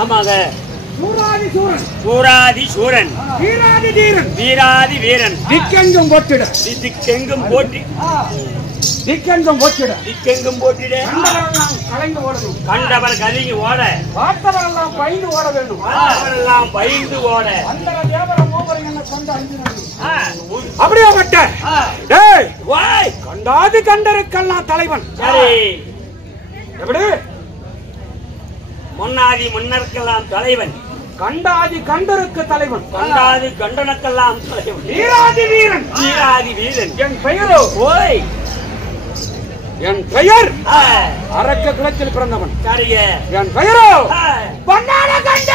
ஆமாங்க. சூராதி சூரன், சூராதி சூரன், வீராதி தீரன், வீராதி வீரன், திக்கெங்கும் போட்டிட, திக்கெங்கும் போட்டி, திக்கெங்கும் போட்டிட, திக்கெங்கும் போட்டிட, கண்டவரெல்லாம் கலைந்து ஓடணும், கண்டவர் கலிங்கி ஓட, பார்த்தவரெல்லாம் பயந்து ஓட வேண்டும், பார்த்தவரெல்லாம் பயந்து ஓட, அந்த தேவர மோகரம் என்ன கொண்டு அஞ்சினாங்க. அப்படியே மட்ட கண்டாது கண்டருக்கெல்லாம் தலைவன். சரி, எப்படி முன்னாதி முன்னருக்கெல்லாம் தலைவன், கண்டாதி கண்டருக்கு தலைவன், கண்டாதி கண்டனுக்கெல்லாம் தலைவன், வீராதி வீரன், வீராதி வீரன். என் பெயரோ ஓய், என் பெயர் அரக்க குலத்தில் பிறந்தவன். சரிங்க. என் பெயரோ பொன்னால கண்ட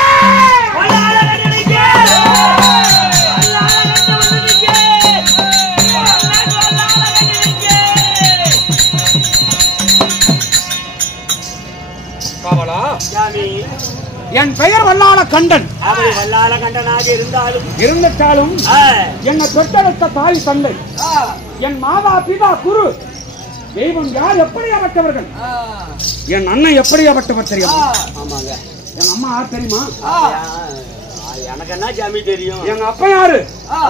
காவலா. என் பெயர் வல்லாள கண்டன். அவரை வல்லாள கண்டனாக இருந்துட்டாலும் என்னை பெற்றெடுத்த தாய் தந்தை, என் மாதா பிதா குரு தெய்வம் யார் எப்படியாப்பட்டவர்கள், என் அண்ணன் எப்படியாப்பட்டவர் தெரியுமா? ஆமாங்க. என் அம்மா யார் தெரியுமா? எனக்கு என்ன சாமி தெரியும். எங்க அப்பா யாரு?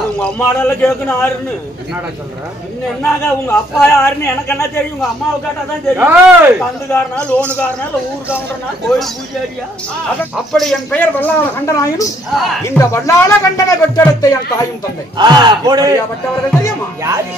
உங்க அம்மாடால கேட்கணும் யாருன்னு. என்னடா சொல்ற? என்னங்க உங்க அப்பா யாருன்னு எனக்கு என்ன தெரியும்? உங்க அம்மாவை கேட்டாதான் தெரியும். கந்துக்காரனா, லோனுக்காரனா, இல்ல ஊருக்காரனா, கோயில் பூஜாரியா? அப்படி என் பெயர் வல்லாள கண்டனாயினும் இந்த வல்லாள கண்டனை பெற்றெடுத்த என் தாயும் தந்தை எப்படியாப்பட்டவர்கள் தெரியுமா? யாரு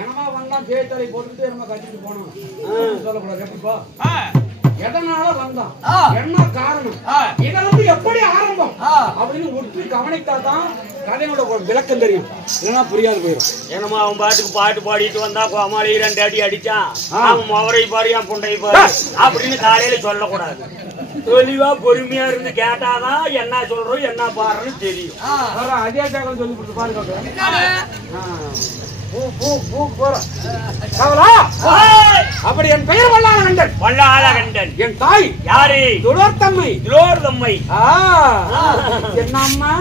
என்னமா வந்தான் தேய்தலை போட்டுட்டு நம்ம கட்டிட்டு போனோம் சொல்லக்கூடாது. எப்படிப்பா எதனால வந்தான், என்ன காரணம், இதை எப்படி ஆரம்பம் அப்படின்னு ஒட்டி கவனித்தாதான் கதையோட விளக்கம் தெரியும், இல்லைன்னா புரியாது போயிடும். என்னமா அவன் பாட்டுக்கு பாட்டு பாடிட்டு வந்தா கோமாளி 2 அடி அடிச்சான், அவன் முவரை பாரு என் புண்டை பாரு அப்படின்னு காலையில சொல்லக்கூடாது. தெளிவா பொறுமையா இருந்து கேட்டாதான் என்ன சொல்றோம் என்ன பாடுறோன்னு தெரியும். அதே தகவல் சொல்லி கொடுத்து பாருங்க. அப்படி என் பெயர் வல்லாளகண்டன். வல்லாளகண்டன். என் தாய் யாரு? துளோர்தம்மை. துளோர்தம்மை. என்ன அம்மா?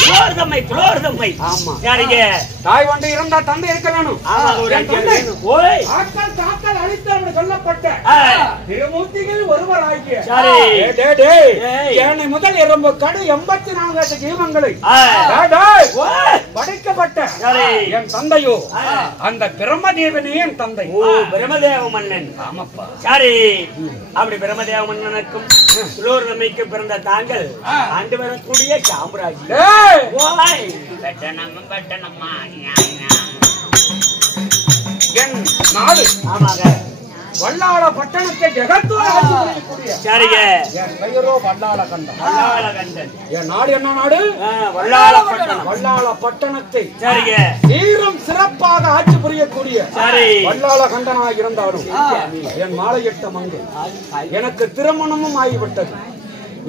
துளோர்தம்மை. துளோர்தம்மை. ஆமா. யாருங்க? தாய் ஒன்று இருந்தா தந்தை இருக்க வேணும். தாக்கல் அழித்து அப்படி சொல்லப்பட்ட திருமூர்த்திகள் ஒருவர் ஆகிய ஏனை முதல் எறும்பு கடு 84 ஜீவங்களை படைக்கப்பட்ட என் தந்தையோ அந்த பிரம்மதேவனே என் தந்தை. பிரம்மதேவ மன்னன். ஆமாப்பா. சரி, அப்படி பிரம்மதேவ மன்னனுக்கும் துளோர்தம்மைக்கு பிறந்த தாங்கள் ஆண்டு வரக்கூடிய சாம்ராஜ் என் நாடு. ஆமாங்க. வல்லாள பட்டணத்தை ஜெகத்தூர். சரிங்க. என் பெயரோ வல்லாளகண்டன். வல்லாளகண்டன். என் நாடு என்ன நாடு? வல்லாள பட்டணம். வல்லாள பட்டணத்தை சரிங்க சீரும் சிறப்பாக ஆட்சி புரியக்கூடிய சரி வல்லாளகண்டனாக இருந்தாலும் என் மாலையிட்ட மங்கை எனக்கு திருமணமும் ஆகிவிட்டது.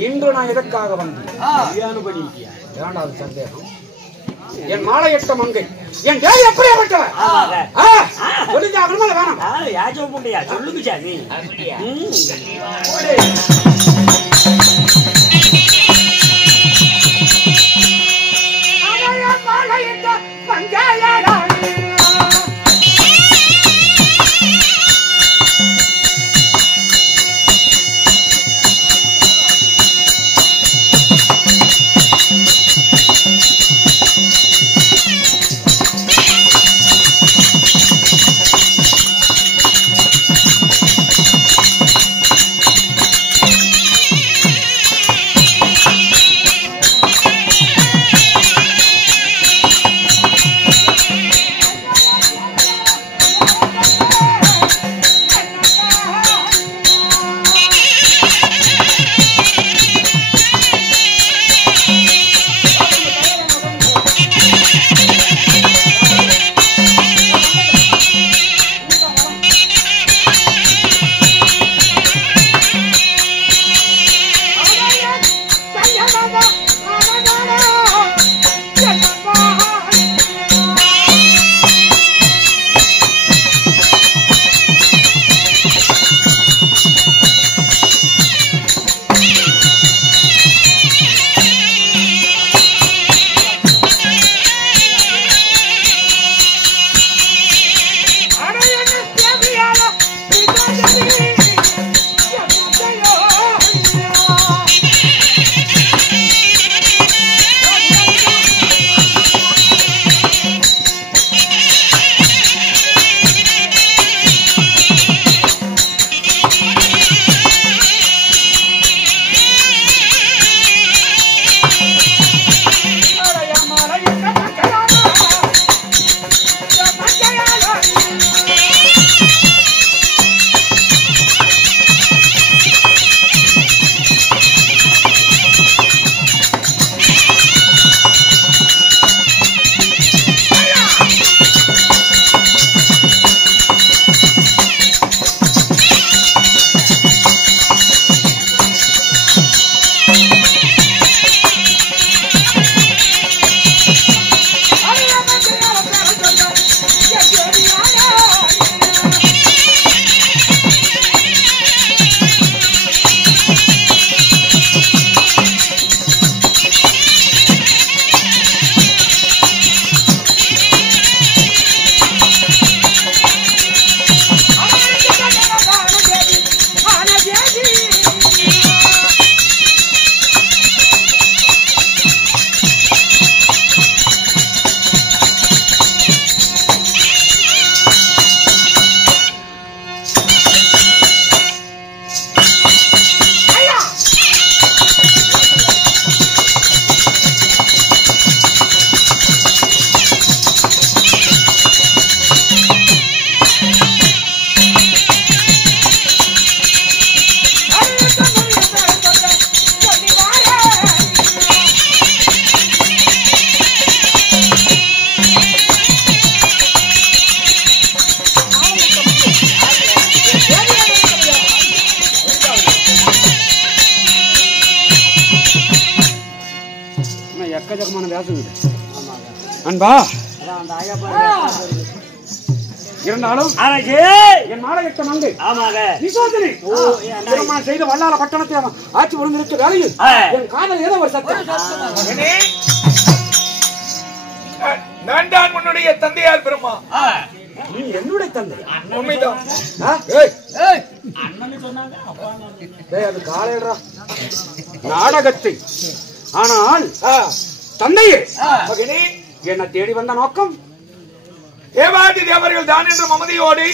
இன்று நான் எதற்காக வந்தேன்? இரண்டாவது சந்தேகம். என் மாலையிட்ட மங்கை என் தேவி எப்படியாப்பட்டவன்? வேணாம் யாச்சம் புண்டையா சொல்லுங்க சாமி. அன்பா இருந்தாலும் என் மாலையிட்ட மங்கை விசோதனை திருமணம் செய்து வல்லார பட்டணத்தை ஆட்சி புரிந்திருக்க வேலையில் என் காதல் ஏதோ ஒரு சத்தம். நான் தான் உன்னுடைய தந்தையார் பெருமா. நீ என்னுடைய தந்தை. அது காலையிடா நாடகத்தை. ஆனால் தந்தையே மகனே என்ன தேடி வந்த நோக்கம் தேவாதி தேவர்கள் தான் என்ற மமதியோடு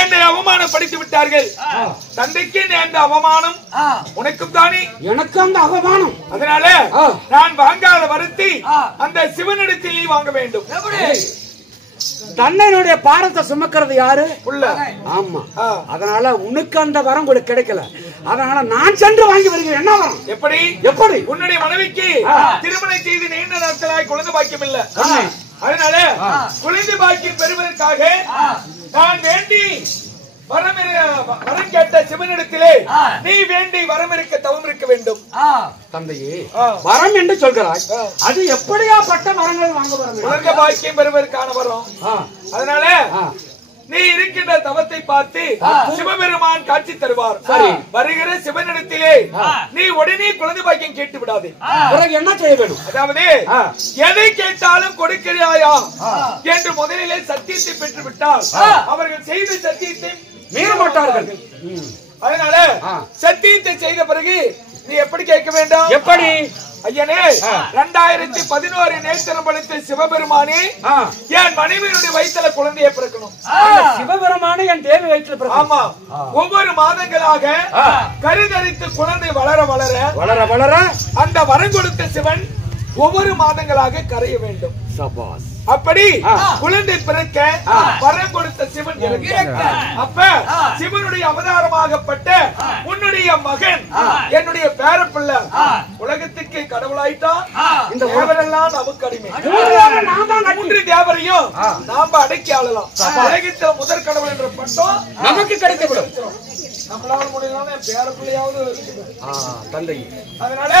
என்னை அவமானப்படுத்தி விட்டார்கள். தந்தைக்கு அந்த அவமானம் உனக்கும் தானே எனக்கு அந்த அவமானம். அதனால நான் வாங்காத வருத்தி அந்த சிவனிடத்தில் நீ வாங்க வேண்டும். தன்னையினுடைய பாரத்தை சுமக்கிறது யாரு? புள்ள. ஆமா. அதனால உனக்கு அந்த வரம் கூட கிடைக்கல. அதனால நான் சென்று வாங்கி வருகிறேன். என்ன வரம்? எப்படி எப்படி? உன்னுடைய மனைவிக்கு திருமணம் செய்து நீண்ட நாட்களாய் குழந்தை பாக்கியம் இல்ல. அதனால குழந்தை பாக்கியம் பெறுவதற்காக நான் வேண்டி வரம் கேட்ட சிவனிடத்திலே நீ வேண்டி வரம் இருக்க தவம் இருக்க வேண்டும். தந்தையே வரம் என்று சொல்கிறாய். அது எப்படியாப்பட்ட வரங்கள் வாங்க வர வேண்டும்? குழந்தை பாக்கியம் பெறுவதற்கான வரம். அதனால நீ இருக்கின்ற தவத்தை பார்த்து சிவபெருமான் காட்சி தருவார். வருகிற சிவனிடத்திலே நீ உடனே குழந்தை பாக்கியம் கேட்டு விடாது. என்ன செய்ய வேண்டும்? அதாவது எதை கேட்டாலும் கொடுக்கிறாயா என்று முதலிலே சத்தியத்தை பெற்று விட்டால் அவர்கள் செய்த சத்தியத்தை மீற மாட்டார்கள். அதனால சத்தியத்தை செய்த பிறகு நீ எப்படி கேட்க வேண்டும்? எப்படி? ஐயனே 2011 நேத்திரம் படைத்த சிவபெருமானே என் மனைவியுடைய வயிற்றுல குழந்தையை பிறக்கணும். சிவபெருமானே என் தேவி வயிற்றுல பிறக்கணும். ஆமா. ஒவ்வொரு மாதங்களாக கருதரித்து குழந்தை வளர வளர வளர வளர அந்த வரம் கொடுத்த சிவன் ஒவ்வொரு மாதங்களாக கரைய வேண்டும். சபாஸ். அப்படி குழந்தை பிறக்க வரம் கொடுத்த சிவன் அப்ப சிவனுடைய அவதாரமாகப்பட்ட உன்னுடைய மகன் என்னுடைய பேரப்பிள்ளை உலகத்துக்கு கடவுளாயிட்டான். இந்த தேவரெல்லாம் நமக்கு அடிமை. 3 தேவரையும் நாம அடக்கி ஆளலாம். உலகத்தில் முதற் கடவுள் என்ற பட்டம் நமக்கு கிடைக்கப்படும். நம்மளால முடியலாம் பேரப்பிள்ளையாவது தந்தை. அதனால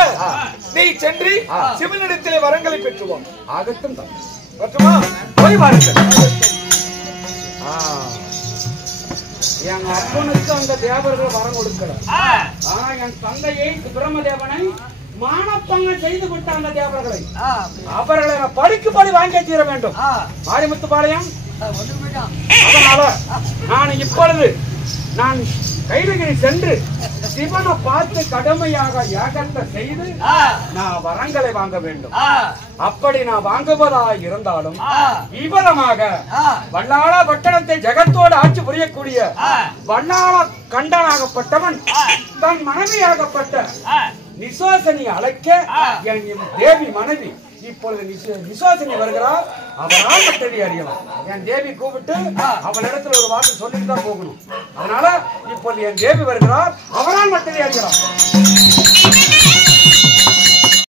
நீ சென்று சிவனிடத்திலே வரங்களை பெற்றுவோம். ஆகட்டும் தான். போய் வாருங்கள். என் அப்பனுக்கு அந்த தேவர்கள் வரம் கொடுக்கல. ஆனா என் தந்தையை பிரம்மதேவனை மானப்பங்க செய்து விட்ட அந்த தேவர்களை அவர்களை படிக்கும்படி வாங்கி தீர வேண்டும். மாரிமுத்து பாளையம். அதனால நான் இப்பொழுது நான் கைலகிரி சென்று சிவனை பார்த்து கடுமையாக யாகத்தை செய்து நான் வரங்களை வாங்க வேண்டும். அப்படி நான் வாங்குவதாக இருந்தாலும் விவரமாக வல்லாள பட்டணத்தை ஜெகத்தோடு ஆட்சி புரியக்கூடிய வல்லாள கண்டனாகப்பட்டவன் தன் மனைவியாகப்பட்ட நிசோசனி அழைக்க என் தேவி மனைவி இப்பொழுது நிசோசனி வருகிறார். அவரால் மட்டடி அறியலாம். என் தேவி கூப்பிட்டு அவள் இடத்துல ஒரு வார்த்தை சொல்லிட்டு தான் போகணும். அதனால இப்பொழுது என் தேவி வருகிறார். அவரால் மட்டடி அறியலாம்.